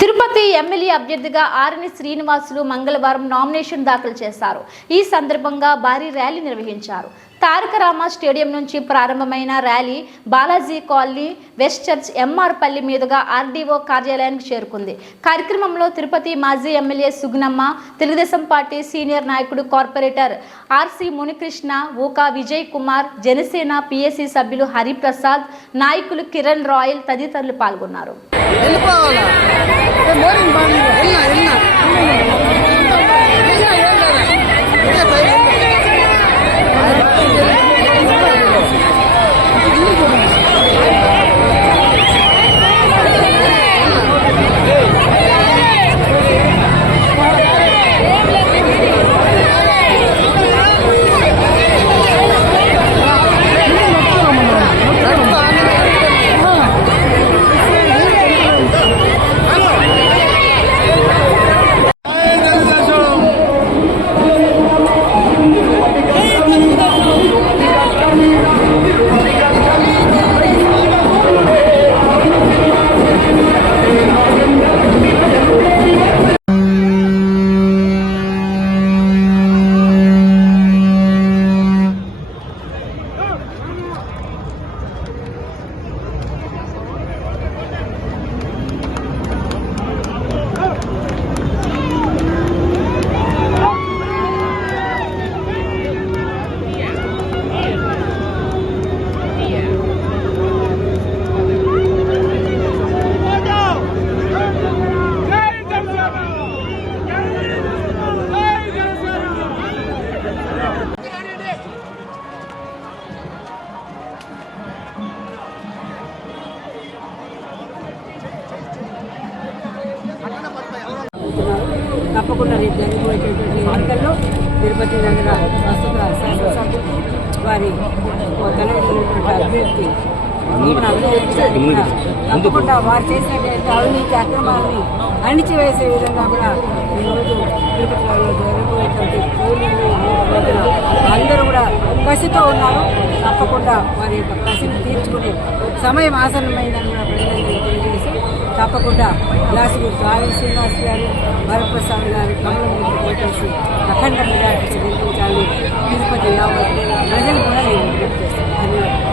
Tirupati MLA అభ్యర్థిగా ఆర్ఎని శ్రీనివాసులు మంగళవారం nomination దాఖలు చేశారు. ఈ సందర్భంగా భారీ ర్యాలీ నిర్వహించారు. తారక రామ స్టేడియం నుంచి ప్రారంభమైన rally Balaji colony west church MR Palli మీదుగా ఆర్డీఓ కార్యాలయానికి చేరుకుంది. కార్యక్రమంలో తిరుపతి మాజీ MLA Sugunamma Telugudesam party senior నాయకుడు corporator RC Munikrishna Ooka Vijay Kumar Janasena PSC సభ్యులు హరిప్రసాద్ నాయకులు కిరణ్ రాయల్ తదితరులు పాల్గొన్నారు. తప్పకుండా రేపు జరగబోయేటటువంటి ఎన్నికల్లో తిరుపతి నగర ప్రస్తుత శాసనసభ్యులు వారి తలైనటువంటి అభ్యర్థి తప్పకుండా వారు చేసినటువంటి అవినీతి అక్రమాలని అణిచివేసే విధంగా కూడా ఈరోజు జరగబోయేటువంటి పోలింగ్ రోజున అందరూ కూడా కసితో ఉన్నారు. తప్పకుండా వారి యొక్క కసిని తీర్చుకునే సమయం ఆసన్నమైందని కూడా తెలియజేసి తప్పకుండా గ్లాసు గుర్తు శ్రీనివాస్ గారు వరప్రసాద్ గారు కమలమూర్తి గుర్తు ఓటేసి అఖండ మెజార్టీ గెలిపించాలి తిరుపతి యావత్ ప్రజలు కూడా నేను విజ్ఞప్తి చేస్తాను ధన్యవాదాలు.